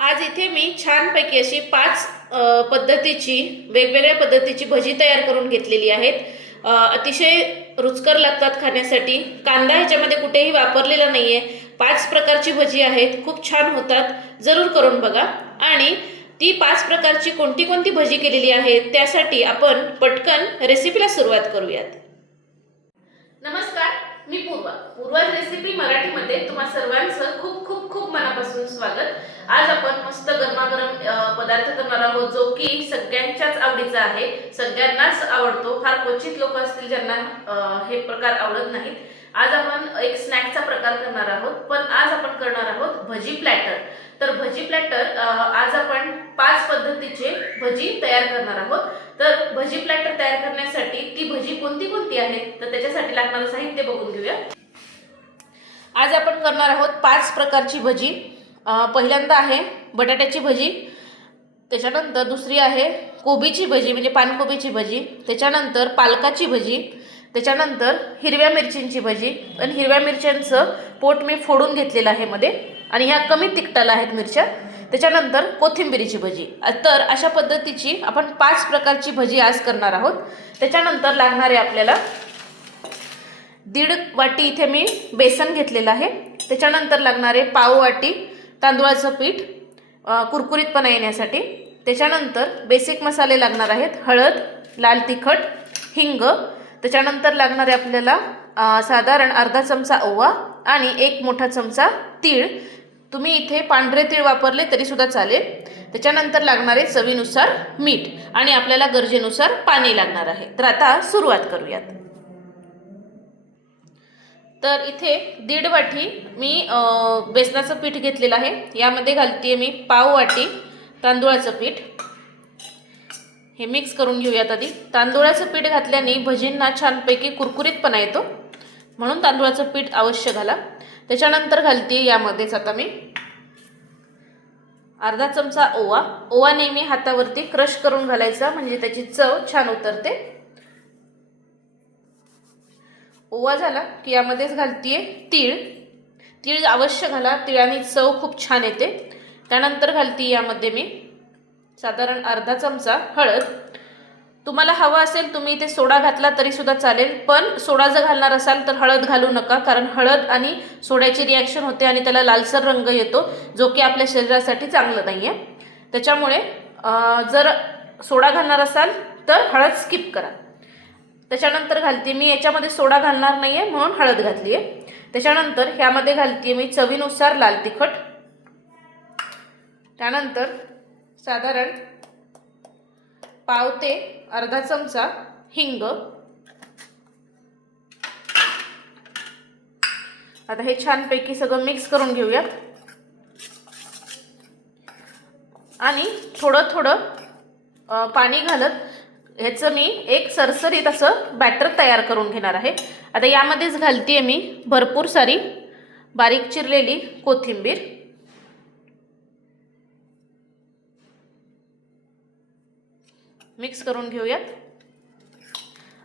आज इथे मी छानपैकी अशी पाच पद्धतीची वेगवेगळ्या पद्धतीची भजी तयार करून घेतलेली आहेत. अतिशय रुचकर लागतात खाण्यासाठी. कांदा ह्याच्यामध्ये कुठेही वापरलेला नाहीये. पाच प्रकारची भजी आहेत. खूप छान होतात. जरूर करून बघा. आणि ती पाच प्रकारची कोणती कोणती भजी केलेली आहे त्यासाठी आपण पटकन रेसिपीला सुरुवात करूयात. नमस्कार. मी पूर्वा. पूर्वाज रेसिपी मराठीमध्ये तुम्हा सर्वांचं खूप खूप खूप मनापासून स्वागत. आज आपण मस्त गरमागरम पदार्थ करणार आहोत जो की सगळ्यांच्याच आवडीचा आहे. सगळ्यांनाच आवडतो. फार क्वचित लोक असतील ज्यांना हे प्रकार आवडत नाहीत. आज आपण एक स्नॅकचा प्रकार करणार आहोत. पण आज आपण करणार आहोत भजी प्लॅटर तर भजी प्लॅटर आज आपण पाच पद्धतीचे भजी तयार करणार आहोत. तर भजी प्लॅटर तयार करण्यासाठी ती भजी कोणती कोणती आहेत तर त्याच्यासाठी लागणारं साहित्य बघून घेऊया. आज आपण करणार आहोत पाच प्रकारची भजी. पहिल्यांदा आहे बटाट्याची भजी त्याच्यानंतर दुसरी आहे कोबीची भजी म्हणजे पानकोबीची भजी त्याच्यानंतर पालकाची भजी त्याच्यानंतर हिरव्या मिरचींची भजी आणि हिरव्या मिरच्यांचं पोट मी फोडून घेतलेलं आहे मध्ये. आणि ह्या कमी तिखटाला आहेत मिरच्या. त्याच्यानंतर कोथिंबिरीची भजी. तर अशा पद्धतीची आपण पाच प्रकारची भजी आज करणार आहोत. त्याच्यानंतर लागणारे आपल्याला दीड वाटी इथे मी बेसन घेतलेलं आहे. त्याच्यानंतर लागणारे पाव वाटी तांदूळाचं पीठ कुरकुरीतपणा येण्यासाठी. त्याच्यानंतर बेसिक मसाले लागणार आहेत हळद लाल तिखट हिंग. त्याच्यानंतर लागणारे आपल्याला साधारण अर्धा चमचा ओवा आणि एक मोठा चमचा तीळ. तुम्ही इथे पांढरे तीळ वापरले तरी सुद्धा चालेल. त्याच्यानंतर लागणारे चवीनुसार मीठ आणि आपल्याला गरजेनुसार पाणी लागणार आहे. तर आता सुरुवात करूयात. तर इथे दीड वाटी मी बेसनाचं पीठ घेतलेलं आहे. यामध्ये घालते मी पाव वाटी तांदूळाचं पीठ. हे मिक्स करून घेऊयात आधी. तांदूळाचं पीठ घातल्याने भजींना छानपैकी कुरकुरीतपणा येतो. म्हणून तांदूळाचं पीठ अवश्य घाला. त्याच्यानंतर घालते यामध्येच आता मी. अर्धा चमचा ओवा. ओवा नेहमी हातावरती क्रश करून घालायचा म्हणजे त्याची चव छान उतरते. ओवा झाला की यामध्येच घालतीये तीळ. तीळ अवश्य घाला तिळाने चव खूप छान येते. त्यानंतर घालते यामध्ये मी साधारण अर्धा चमचा हळद. तुम्हाला हवं असेल तुम्ही इथे सोडा घातला तरी सुद्धा चालेल. पण सोडा जर घालणार असाल तर हळद घालू नका कारण हळद आणि सोड्याची रिॲक्शन होते आणि त्याला लालसर रंग येतो जो की आपल्या शरीरासाठी चांगलं नाही आहे त्याच्यामुळे जर सोडा घालणार असाल तर हळद स्किप करा. त्याच्यानंतर घालते मी याच्यामध्ये सोडा घालणार नाही आहे म्हणून हळद घातली आहे त्याच्यानंतर ह्यामध्ये घालते मी चवीनुसार लाल तिखट. त्यानंतर साधारण पाव ते अर्धा चमचा हिंग. आता हे छानपैकी सगळं मिक्स करून घेऊयात. आणि थोडं थोडं पाणी घालत ह्याचं मी एक सरसरीत असं बॅटर तयार करून घेणार आहे. आता यामध्येच घालते मी भरपूर सारी बारीक चिरलेली कोथिंबीर. मिक्स करून घेऊयात.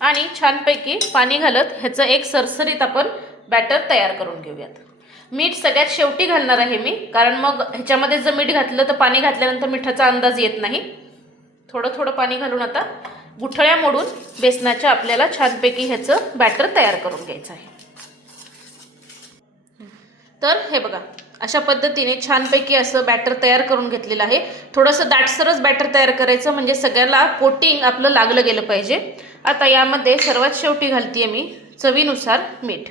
आणि छानपैकी पाणी घालत ह्याचं एक सरसरीत आपण बॅटर तयार करून घेऊयात. मीठ सगळ्यात शेवटी घालणार आहे मी कारण मग ह्याच्यामध्ये जर मीठ घातलं तर पाणी घातल्यानंतर मिठाचा अंदाज येत नाही. थोडं थोडं पाणी घालून आता गुठळ्या मोडून बेसनाच्या आपल्याला छानपैकी ह्याचं बॅटर तयार करून घ्यायचं आहे. तर हे बघा अशा पद्धतीने छानपैकी असं बॅटर तयार करून घेतलेलं आहे. थोडंसं दाटसरच बॅटर तयार करायचं म्हणजे सगळ्याला कोटिंग आपलं लागलं गेलं पाहिजे. आता यामध्ये सर्वात शेवटी घालतीये मी चवीनुसार मीठ.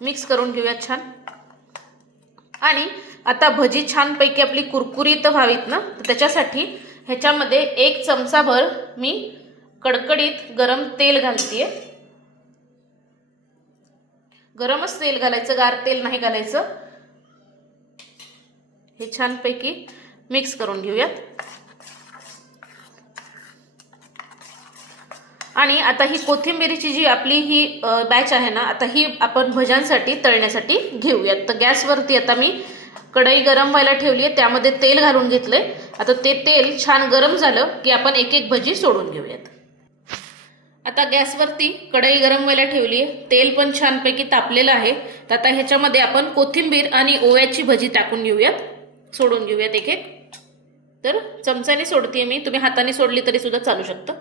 मिक्स करून घेऊयात छान. आणि आता भजी छानपैकी आपली कुरकुरीत व्हावीत ना? तर त्याच्यासाठी ह्याच्यामध्ये एक चमचाभर मी कडकडीत गरम तेल घालतीये. गरमच तेल घालायचं गार तेल नाही घालायचं. हे छानपैकी मिक्स करून घेऊयात. आणि आता ही कोथिंबिरीची जी आपली ही बॅच आहे ना आता ही आपण भज्यांसाठी तळण्यासाठी घेऊयात. तर गॅसवरती आता मी कढई गरम व्हायला ठेवली आहे त्यामध्ये तेल घालून घेतलंय. आता ते तेल छान गरम झालं की आपण एक एक भजी सोडून घेऊयात. आता गॅसवरती कढई गरम व्हायला ठेवली आहे. तेल पण छानपैकी तापलेलं आहे. तर आता ह्याच्यामध्ये आपण कोथिंबीर आणि ओव्याची भजी टाकून घेऊयात. सोडून घेऊयात एक एक. तर चमच्याने सोडते मी. तुम्ही हाताने सोडली तरी सुद्धा चालू शकतं.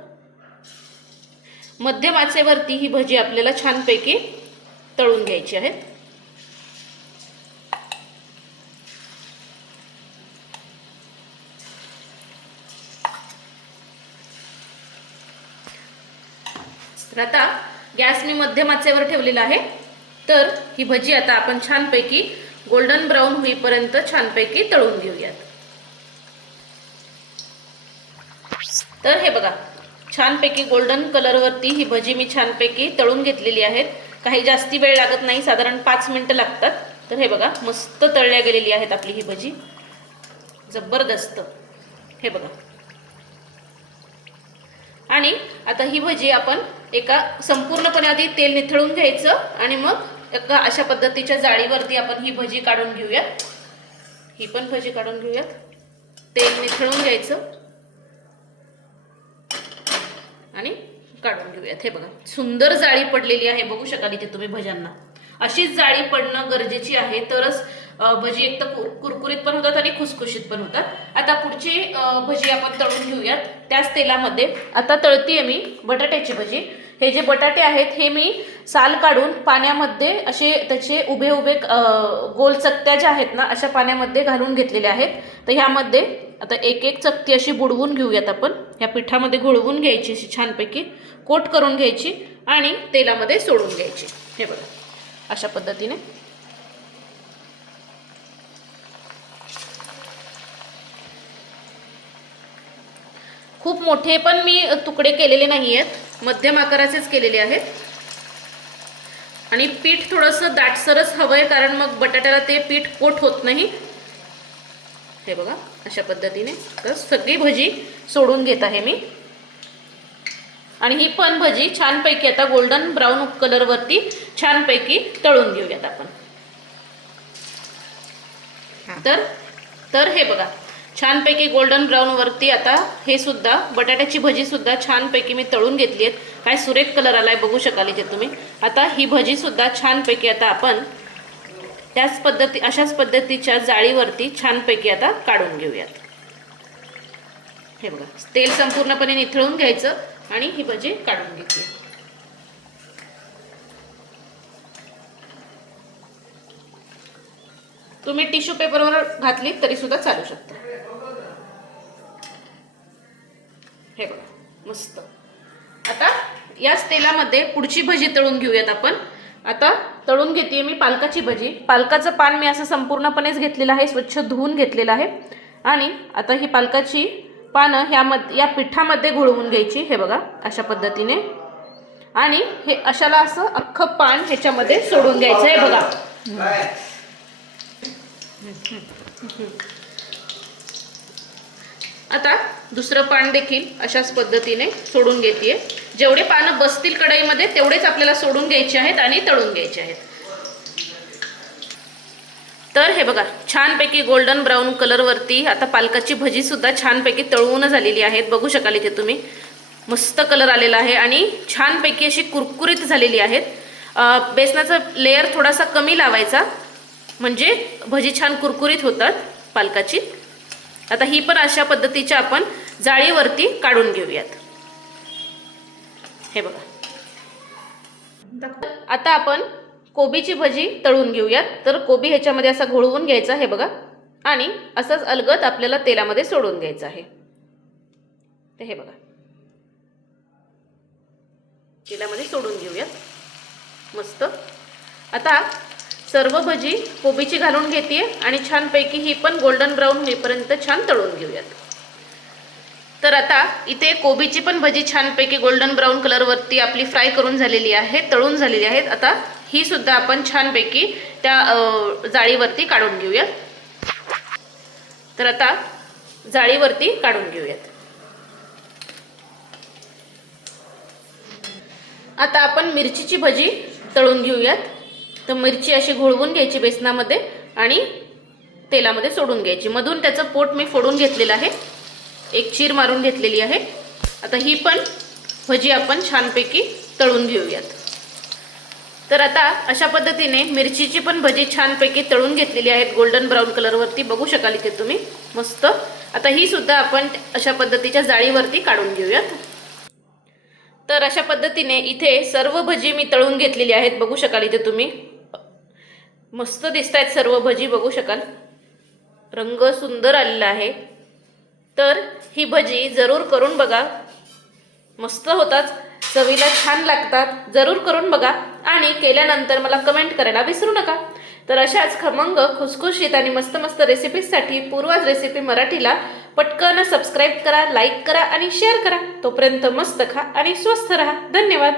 मध्यम आचेवरती ही भजी आपल्याला छानपैकी तळून घ्यायची आहेत तर आता गॅस मी मध्यम आचेवर ठेवलेला आहे. तर ही भजी आता आपण छानपैकी गोल्डन ब्राऊन होईपर्यंत छानपैकी तळून घेऊयात. तर हे बघा छानपैकी गोल्डन कलरवरती ही भजी मी छानपैकी तळून घेतलेली आहेत. काही जास्ती वेळ लागत नाही साधारण पाच मिनटं लागतात. तर हे बघा मस्त तळल्या गेलेली आहेत आपली ही भजी. जबरदस्त. हे बघा. आणि आता ही भजी आपण एका संपूर्णपणे आधी तेल निथळून घ्यायचं आणि मग एका अशा पद्धतीच्या जाळीवरती आपण ही भजी काढून घेऊयात ही पण भजी काढून घेऊयात तेल निथळून घ्यायचं. आणि काढून घेऊयात. हे बघा सुंदर जाळी पडलेली आहे. बघू शकाल इथे तुम्ही भज्यांना. अशीच जाळी पडणं गरजेची आहे. तरच भजी एक तर कुर- कुरकुरीत पण होतात आणि खुसखुशीत पण होतात. आता पुढची भजी आपण तळून घेऊयात. त्याच तेलामध्ये आता तळतीये मी बटाट्याची भजी. हे जे बटाटे आहेत हे मी साल काढून पाण्यामध्ये असे त्याचे उभे उभे गोल चकत्या ज्या आहेत ना अशा पाण्यामध्ये घालून घेतलेले आहेत. तर ह्यामध्ये आता एक एक चकती अशी बुडवून घेऊयात आपण. ह्या पिठामध्ये घोळवून घ्यायची अशी छानपैकी कोट करून घ्यायची आणि तेलामध्ये सोडून घ्यायची. हे बघा अशा पद्धतीने. खूप मोठे पण मी तुकडे केलेले नाही आहेत मध्यम आकाराचेच केलेले आहेत. आणि पीठ थोडंसं दाटसरच हवं आहे कारण मग बटाट्याला ते पीठ कोट होत नाही. हे बघा अशा पद्धतीने. तर सगळी भजी सोडून घेत आहे मी. आणि ही पण भजी छानपैकी आता गोल्डन ब्राऊन कलरवरती छानपैकी तळून घेऊयात आपण. तर तर हे बघा छानपैकी गोल्डन ब्राऊन वरती आता हे सुद्धा बटाट्याची भजी सुद्धा छानपैकी मी तळून घेतली आहेत. काय सुरेख कलर आलाय बघू शकाल इथे तुम्ही. आता ही भजी सुद्धा छानपैकी आता आपण त्याच पद्धती अशाच पद्धतीच्या जाळीवरती छानपैकी आता काढून घेऊयात. हे बघा तेल संपूर्णपणे निथळून घ्यायचं आणि ही भजी काढून घेतली. तुम्ही टिश्यू पेपरवर घातली तरी सुद्धा चालू शकता. मस्त. आता याच तेलामध्ये पुढची भजी तळून घेऊयात आपण. आता तळून घेते मी पालकाची भजी. पालकाचं पान मी असं संपूर्णपणेच घेतलेलं आहे स्वच्छ धुवून घेतलेलं आहे. आणि आता ही पालकाची पानं ह्यामध्ये या पिठामध्ये घोळवून घ्यायची हे बघा अशा पद्धतीने. आणि हे अशाला असं अख्खं पान ह्याच्यामध्ये सोडून घ्यायचं आहे बघा. आता दुसरं पान देखील अशाच पद्धतीने सोडून घेते जेवढे पानं बसतील कढईमध्ये तेवढेच आपल्याला सोडून घ्यायचे आहेत आणि तळून घ्यायचे आहेत. तर हे बघा छानपैकी गोल्डन ब्राऊन कलरवरती आता पालकाची भजीसुद्धा छानपैकी तळवून झालेली आहेत. बघू शकाल इथे तुम्ही. मस्त कलर आलेला आहे आणि छानपैकी अशी कुरकुरीत झालेली आहेत. बेसनाचा लेअर थोडासा कमी लावायचा. म्हणजे भजी छान कुरकुरीत होतात पालकाची. आता ही पण अशा पद्धतीच्या आपण जाळीवरती काढून घेऊयात. हे बघा. आता आपण कोबीची भजी तळून घेऊयात. तर कोबी ह्याच्यामध्ये असा घोळवून घ्यायचा हे बघा. आणि असंच अलगत आपल्याला तेलामध्ये सोडून घ्यायचं आहे. तर हे बघा. तेलामध्ये सोडून घेऊयात. मस्त. आता सर्व भजी कोबीची घालून घेते आणि छानपैकी ही पण गोल्डन ब्राऊन होईपर्यंत छान तळून घेऊयात. तर आता इथे कोबीची पण भजी छानपैकी गोल्डन ब्राऊन कलरवरती आपली फ्राय करून झालेली आहे तळून झालेली आहेत. आता ही सुद्धा आपण छानपैकी त्या जाळीवरती काढून घेऊयात. तर आता जाळीवरती काढून घेऊयात. आता आपण मिरचीची भजी तळून घेऊयात. तर मिरची अशी घोळवून घ्यायची बेसनामध्ये आणि तेलामध्ये सोडून घ्यायची. मधून त्याचं पोट मी फोडून घेतलेलं आहे. एक चीर मारून घेतलेली आहे. आता ही पण भजी आपण छानपैकी तळून घेऊयात. तर आता अशा पद्धतीने मिरचीची पण भजी छानपैकी तळून घेतलेली आहेत. गोल्डन ब्राऊन कलरवरती बघू शकाल इथे तुम्ही. मस्त. आता ही सुद्धा आपण अशा पद्धतीच्या जाळीवरती काढून घेऊयात. तर अशा पद्धतीने इथे सर्व भजी मी तळून घेतलेली आहेत. बघू शकाल इथे तुम्ही. मस्त दिसत आहेत सर्व भजी बघू शकाल. रंग सुंदर आलेला आहे. तर ही भजी जरूर करून बघा. मस्त होतात. चवीला छान लागतात. जरूर करून बघा. आणि केल्यानंतर मला कमेंट करायला विसरू नका. तर अशाच खमंग खुसखुशीत आणि मस्त मस्त रेसिपीजसाठी पूर्वाज रेसिपी मराठीला पटकन सबस्क्राईब करा लाईक करा आणि शेअर करा. तोपर्यंत मस्त खा आणि स्वस्थ राहा. धन्यवाद.